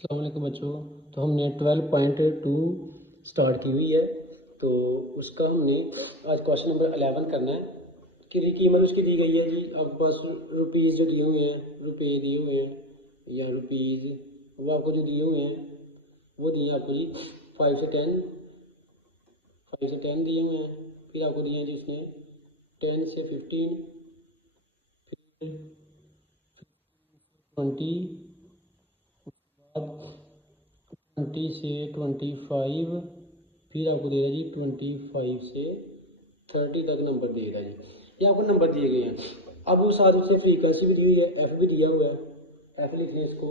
अस्सलाम वालेकुम बच्चों। तो हमने 12.2 स्टार्ट की हुई है। तो उसका हमने आज क्वेश्चन नंबर 11 करना है कि कीमत उसकी दी गई है जी। आपके पास रुपीज़ जो दिए हुए हैं, रुपये दिए हुए हैं या रुपीज़, वो आपको जो दिए हुए हैं वो दिए हैं आपको जी 5 से 10 दिए हुए हैं। फिर आपको दिए हैं जी उसने 10 से 15, फिर 20, 20 से 25, फिर आपको दे रहा जी 25 से 30 तक नंबर दे रहा जी। ये आपको नंबर दिए गए हैं। अब उस साथ उसने फ्रीक्वेंसी भी दी हुई है, एफ भी दिया हुआ है। एफ लिख लें इसको।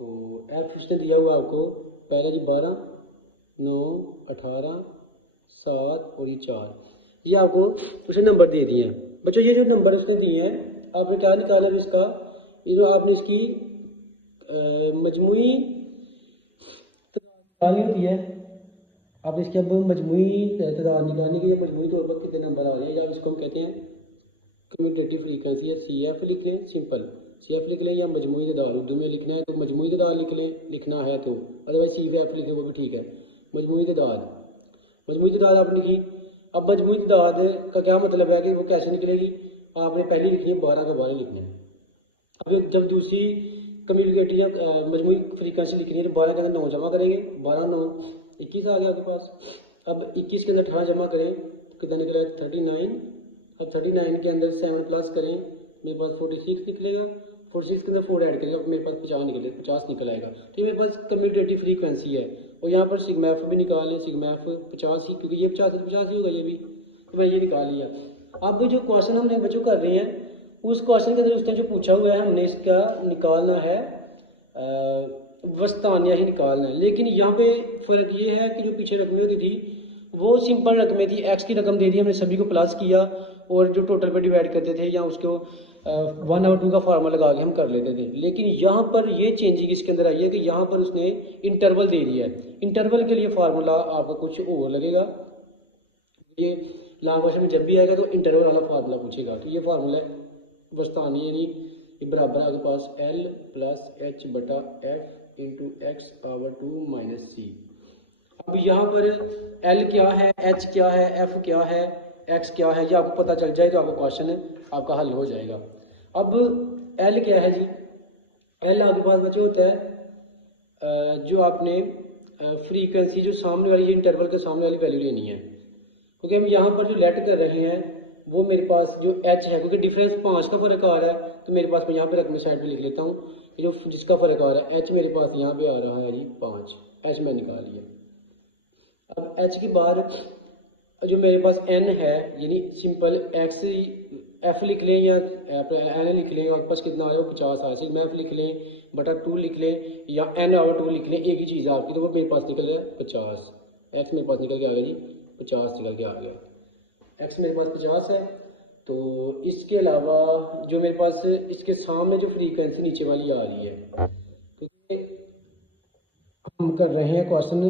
तो एफ उसने दिया हुआ आपको पहला जी 12, 9, 18, 7 और ये 4। ये आपको उसने नंबर दे दिए हैं। बच्चों ये जो नंबर उसने दिए हैं आपने क्या निकाला है इसका, ये जो आपने इसकी मजमुई निकालनी होती है। आप इसके अब मजमुई तादाद निकालने के लिए मजमुई तौर पर कितने नंबर आ रहे हैं, या इसको हम कहते हैं कम्यूटेटिव फ्रीक्वेंसी है। सी एफ लिख लें, सिंपल सी एफ लिख लें, या मजमुई तादाद उर्दू में लिखना है तो मजमुई तादाद लिख लें, लिखना है तो अदरवाइज सी एफ लिखें वो भी ठीक है। मजमुई तादाद, मजमुई तादाद आपने लिखी। अब मजमुई तादाद का क्या मतलब है कि वो कैसे निकलेगी, आपने पहली लिखनी है 12 का 12 लिखना है। अब जब दूसरी कम्युनिकेटिव या मजमूई फ्रीक्वेंसी लिखनी है तो 12 के अंदर 9 जमा करेंगे, 12 9 21 आ गया आपके पास। अब 21 के अंदर 18 जमा करें तो कितना निकला 39। अब 39 के अंदर 7 प्लस करें, मेरे पास 46 निकलेगा। 46 के अंदर 4 ऐड करेंगे, अब मेरे पास 50 निकल आएगा। तो ये मेरे पास कम्यूटेटिव फ्रीक्वेंसी है। और यहाँ पर सिग्मा एफ भी निकाल लें, सिग्मा एफ 50 ही, क्योंकि ये 50 है तो 50 ही होगा ये भी। तो मैं ये निकाल लिया। अब जो क्वेश्चन हमने बच्चों कर रहे हैं उस क्वेश्चन के अंदर उसने जो पूछा हुआ है हमने इसका निकालना है वस्तानिया ही निकालना है। लेकिन यहाँ पे फ़र्क ये है कि जो पीछे रकमें होती थी वो सिंपल रकमें थी, एक्स की रकम दे दी, हमने सभी को प्लस किया और जो टोटल पे डिवाइड करते थे या उसको 1/2 का फार्मूला लगा के हम कर लेते थे। लेकिन यहाँ पर ये चेंजिंग इसके अंदर आई है कि यहाँ पर उसने इंटरवल दे दिया है। इंटरवल के लिए फार्मूला आपको कुछ और लगेगा। ये लॉन्ग क्वेश्चन में जब भी आएगा तो इंटरवल वाला फार्मूला पूछेगा। तो ये फार्मूला है वस्तानी, यानी ये बराबर है आपके पास L प्लस एच बटा F into X power 2 minus C. अब यहाँ पर L क्या है, H क्या है, F क्या है, X क्या है, ये आपको पता चल जाए तो आपका क्वेश्चन आपका हल हो जाएगा। अब L क्या है जी, L आपके पास बच्चे होता है जो आपने फ्रीक्वेंसी जो सामने वाली इंटरवल के सामने वाली वैल्यू लेनी है। क्योंकि हम यहाँ पर जो लेट कर रहे हैं वो मेरे पास जो एच है, क्योंकि डिफरेंस 5 का फर्क आ रहा है तो मेरे पास मैं यहाँ पे रकम साइड पे लिख लेता हूँ कि जो जिसका फर्क आ रहा है एच मेरे पास यहाँ पे आ रहा है जी 5। एच मैं निकाल लिया। अब एच के बाद जो मेरे पास एन है, यानी सिंपल एक्स एफ लिख लें या एन लिख लें, आपके पास कितना आ रहा है 50 आ रहा है। एफ लिख लें बटा 2 लिख लें या एन ओवर 2 लिख लें, एक ही चीज़ है आपकी। तो वो मेरे पास निकल गया 50। एक्स मेरे पास निकल के आ गया जी 50 निकल के आ गया। एक्स मेरे पास 50 है। तो इसके अलावा जो मेरे पास इसके सामने जो फ्रीक्वेंसी नीचे वाली आ रही है, क्योंकि हम कर रहे हैं क्वेश्चन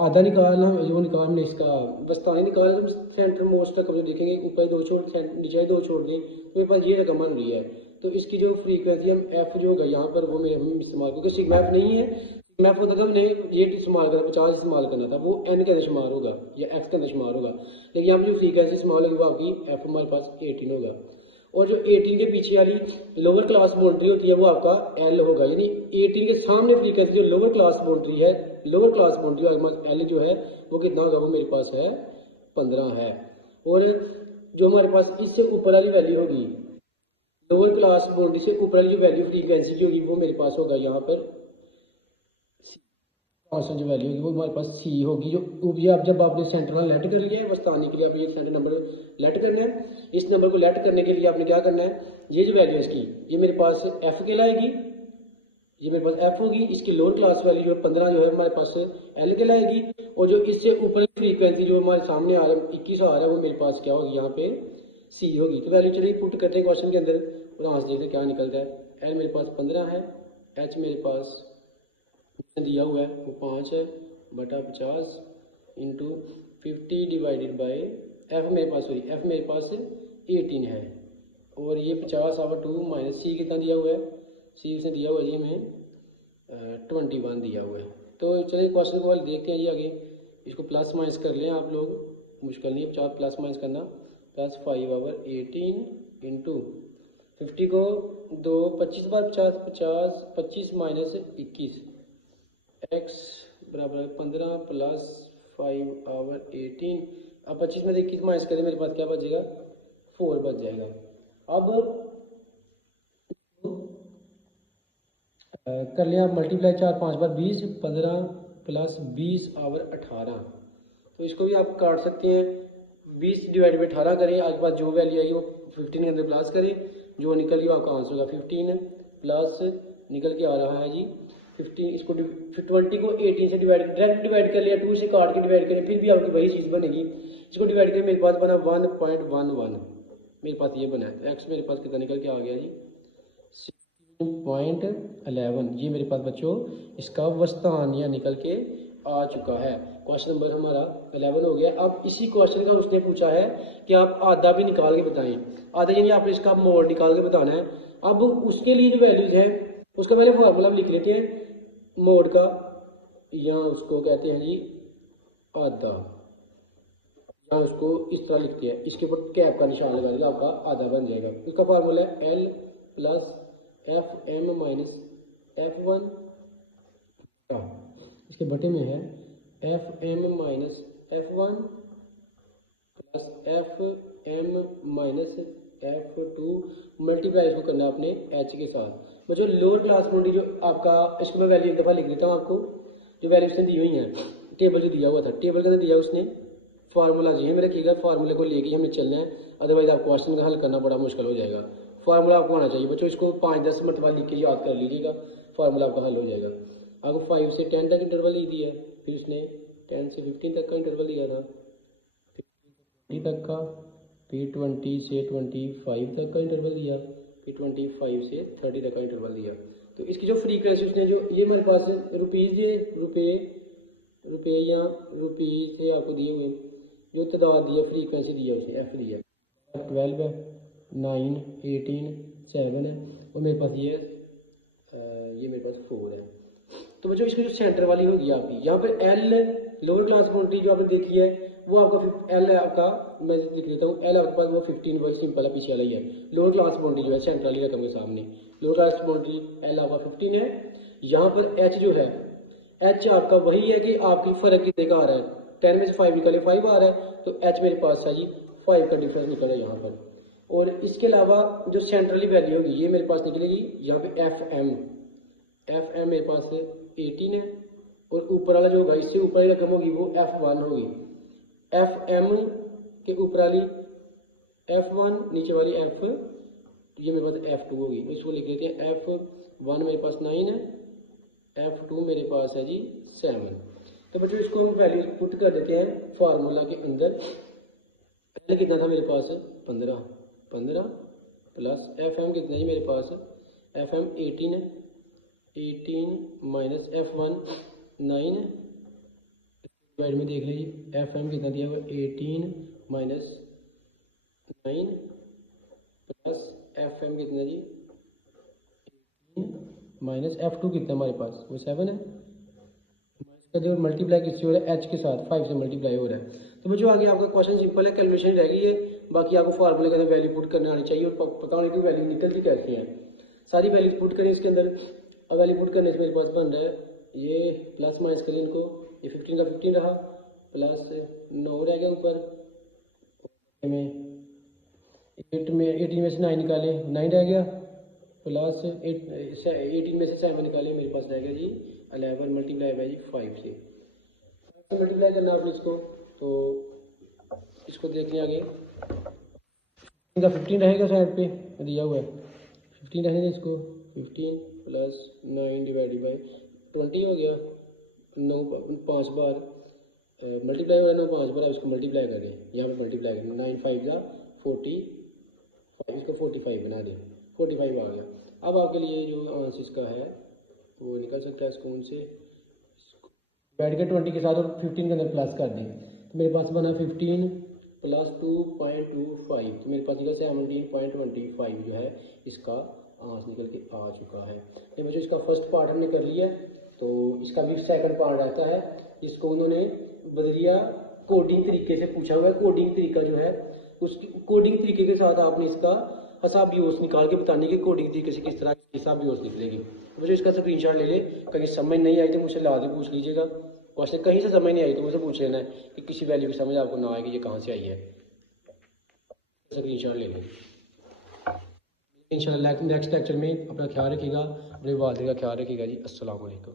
आधा निकालना, जो निकाल हमने इसका वस्तानी निकाल तो सेंटर मोस्ट तक जो देखेंगे ऊपर 2 छोड़ नीचे 2 छोड़ दें तो मेरे पास ये रकम बन रही है। तो इसकी जो फ्रीक्वेंसी हम एफ जो होगा यहाँ पर वो मेरे हम इस्तेमाल, क्योंकि सिग्मा एफ नहीं है, सिग्मा एफ होता था हमने ये इस्तेमाल करना 50 इस्तेमाल करना था, वो एन के अंदर शुमार होगा या एक्स के अंदर शुमार होगा। लेकिन यहाँ पर जो फ्रीक्वेंसी इस्तेमाल होगी वो आपकी एफ हमारे पास 18 होगा। और जो 18 के पीछे वाली लोअर क्लास बाउंड्री होती है वो आपका एल होगा, यानी 18 के सामने फ्रीक्वेंसी जो लोअर क्लास बाउंड्री है, लोअर क्लास बाउंड्री एल जो है वो कितना होगा, वो मेरे पास है 15 है। और जो हमारे पास इससे ऊपर वाली वैल्यू होगी, लोअर क्लास बाउंड्री से ऊपर वाली जो वैल्यू फ्रीक्वेंसी की होगी वो मेरे पास होगा यहाँ पर कांस्टेंट जो वैल्यू होगी वो हमारे पास सी होगी। जो ये आप जब आपने सेंटर वाला लेट कर लिया है वस्तानी के लिए, आप ये सेंटर नंबर लेट करना है। इस नंबर को लेट करने के लिए आपने क्या करना है, ये जो वैल्यू है इसकी ये मेरे पास एफ कहलाएगी, ये मेरे पास एफ होगी। इसकी लोअर क्लास वैल्यू जो है 15 जो है हमारे पास एल कहलाएगी। और जो इससे ऊपर फ्रीक्वेंसी जो हमारे सामने आ रहा है 21 आ रहा है वो मेरे पास क्या होगी, यहाँ पे सी होगी। तो वैल्यू चलिए पुट करते हैं क्वेश्चन के अंदर और आंसर देखते क्या निकलता है। एल मेरे पास 15 है, एच मेरे पास दिया हुआ है वो 5 है बटा 50 इंटू 50 डिवाइडेड बाई एफ मेरे पास, सॉरी एफ मेरे पास 18 है और ये 50 ओवर 2 माइनस सी कितना दिया हुआ है, सी उसने दिया हुआ है जी हमें 21 दिया हुआ है। तो चलिए क्वेश्चन को हल देखते हैं जी आगे। इसको प्लस माइनस कर लें आप लोग, मुश्किल नहीं है 4 प्लस माइनस करना। प्लस 5/18 इंटू 50 को 2 25 बार 50 50 25 माइनस 21 x बराबर 15 प्लस 5/18। अब 25 में से 21 माइनस करें, मेरे पास क्या बचेगा 4 बच जाएगा। अब कर लिया मल्टीप्लाई 4 5 बार 20 15 प्लस 20/18। तो इसको भी आप काट सकते हैं। 20 डिवाइड बाई 18 करें, आपके पास जो वैल्यू आई वो 15 के अंदर प्लस करें, जो निकल गया आपका आंसर होगा 15 प्लस निकल के आ रहा है जी 15। इसको 20 को 18 से डायरेक्ट डिवाइड कर लिया, 2 से काट के डिवाइड करें, फिर भी आपकी वही चीज़ बनेगी। इसको डिवाइड करें, मेरे पास बना 1.11, मेरे पास ये बना है। एक्स मेरे पास कितना निकल के आ गया जी 16.11। ये मेरे पास बच्चों इसका वस्तानिया निकल के आ चुका है। क्वेश्चन नंबर हमारा 11 हो गया। अब इसी क्वेश्चन का उसने पूछा है कि आप आधा भी निकाल के बताएं। आधा यानी आपने इसका मोड निकाल के बताना है। अब उसके लिए जो वैल्यूज है उसका पहले फॉर्मूला लिख लेते हैं मोड का, या उसको कहते हैं जी आधा, या उसको इस तरह लिखते हैं, इसके ऊपर कैप का निशान लगा देगा, आपका आधा बन जाएगा। उसका फार्मूला है L plus FM minus F1, इसके बटे में है FM minus F1 plus FM minus F2 multiply इसको करना है अपने H के साथ। जो लोअर क्लास क्वांटिटी जो आपका, इसको मैं वैल्यू एक दफ़ा लिख देता हूँ आपको, जो वैल्यू उसने दी हुई है टेबल जो दिया हुआ था, टेबल के अंदर दिया उसने फार्मूला जी में रखिएगा, फार्मूले को लेके हमें चलना है, अदरवाइज आप क्वेश्चन का हल करना बड़ा मुश्किल हो जाएगा। फार्मूला आपको आना चाहिए बच्चों, इसको 5-10 मरतबा लिख के याद कर लीजिएगा, फार्मूला आपका हल हो जाएगा। आपको 5 से 10 तक इंटरवल ही दिया है, फिर उसने 10 से 15 तक का इंटरवल दिया था, 20 तक का, फिर 20 से 25 तक का इंटरवल दिया, फिर 25 से 30 तक का इंटरवल दिया। तो इसकी जो फ्रीक्वेंसी उसने जो ये मेरे पास रुपीज़ रुपये या रुपीज़ से आपको दिए हुए जो तादाद दिया, फ्रीक्वेंसी दिया उसने एफ दिया, 12 है, 9 18 7 है, और मेरे पास ये मेरे पास 4 है। तो बच्चों इसकी जो सेंटर वाली होगी आपकी, यहाँ पर एल लोअर क्लास क्वांटिटी जो आपने देखी है वो आपका एल है आपका, मैं लिख देता हूँ एल आपके पास वो 15 वर्ड सिंपल है, पीछे वाला ही है। लोअर क्लास क्वांटिटी जो है सेंटर वाली रकम के सामने लोअर क्लास क्वांटिटी एल आपका 15 है। यहाँ पर एच जो है, एच आपका वही है कि आपकी फ़र्क कितने का आ रहा है, 10 में से 5 निकले 5 आ रहा है, तो एच मेरे पास है जी 5 का डिफरेंस निकला यहाँ पर। और इसके अलावा जो सेंट्रली वैल्यू होगी ये मेरे पास निकलेगी यहाँ पे एफ एम मेरे पास 18 है, और ऊपर वाला जो होगा इससे ऊपर वाली रकम होगी वो F1 होगी। एफ एम के ऊपर वाली F1, नीचे वाली F, ये मेरे पास F2 होगी, इसको लिख लेते हैं F1 मेरे पास 9 है, F2 मेरे पास है जी 7। तो बच्चों इसको हम वैल्यू पुट कर देते हैं फार्मूला के अंदर। पहले कितना था मेरे पास 15 प्लस FM कितना जी मेरे पास FM 18 है, 18 माइनस F1 9 है, डिवाइड में देख लीजिए FM कितना दिया हुआ 18 माइनस 9 प्लस FM कितना जी माइनस F2 कितना हमारे पास वो 7 है, और मल्टीप्लाई किससे हो रहा है H के साथ 5 से मल्टीप्लाई हो रहा है। तो बच्चों आगे आपका क्वेश्चन सिंपल है, कैलकुलेशन रह गई है, बाकी आपको फार्मूले के अंदर वैल्यू पुट करने आनी चाहिए और पता होने की वैल्यू निकलती कैसे है। सारी वैल्यू पुट करें इसके अंदर। अब वैल्यू पुट करने से मेरे पास बन रहा है ये प्लस माइनस करें इनको, ये 15 का 15 रहा, प्लस 9 रह गया ऊपर में 8 में से 9 निकालें 9 रह गया, प्लस 18 में से 7 निकालें मेरे पास रह गया जी 11 मल्टीप्लाई बाई 5 से मल्टीप्लाई करना आपने इसको। तो इसको देख लिया आगे, इनका 15 रहेगा साइड पे दिया हुआ है, 15 रहेगा, इसको 15 प्लस 9 डिवाइडेड बाई 20 हो गया, 9 5 बार मल्टीप्लाई हो रहा है, 9 5 बार आप इसको मल्टीप्लाई करें, यहाँ पे मल्टीप्लाई करें, 9 5 जा 45, इसको 45 बना दें, 45 आ गया। अब आपके लिए जो आंसर इसका है वो निकल सकता है स्कूल से बैठ के 20 के साथ और 15 के अंदर प्लस कर दें, तो मेरे पास बना 15 प्लस 2.25, तो मेरे पास निकल 17.25 जो है इसका आंसर निकल के आ चुका है। तो बच्चों इसका फर्स्ट पार्ट हमने कर लिया है। तो इसका भी सेकंड पार्ट रहता है, इसको उन्होंने बदलिया कोडिंग तरीके से पूछा हुआ है। कोडिंग तरीका जो है उस कोडिंग तरीके के साथ आपने इसका हिसाब यूज निकाल के बताने की कोडिंग तरीके से किस तरह हिसाब यूज निकलेगी। मुझे इसका स्क्रीनशॉट ले ले, कहीं समझ नहीं आई तो मुझसे ला दे पूछ लीजिएगा, वैसे कहीं से समझ नहीं आई तो मुझसे पूछ लेना है कि किसी वैल्यू की समझ आपको ना आएगी ये कहाँ से आई है, स्क्रीनशॉट ले लें। इंशाल्लाह नेक्स्ट लेक्चर में अपना ख्याल रखिएगा, अपने वालिदैन का ख्याल रखिएगा जी। अस्सलाम वालेकुम।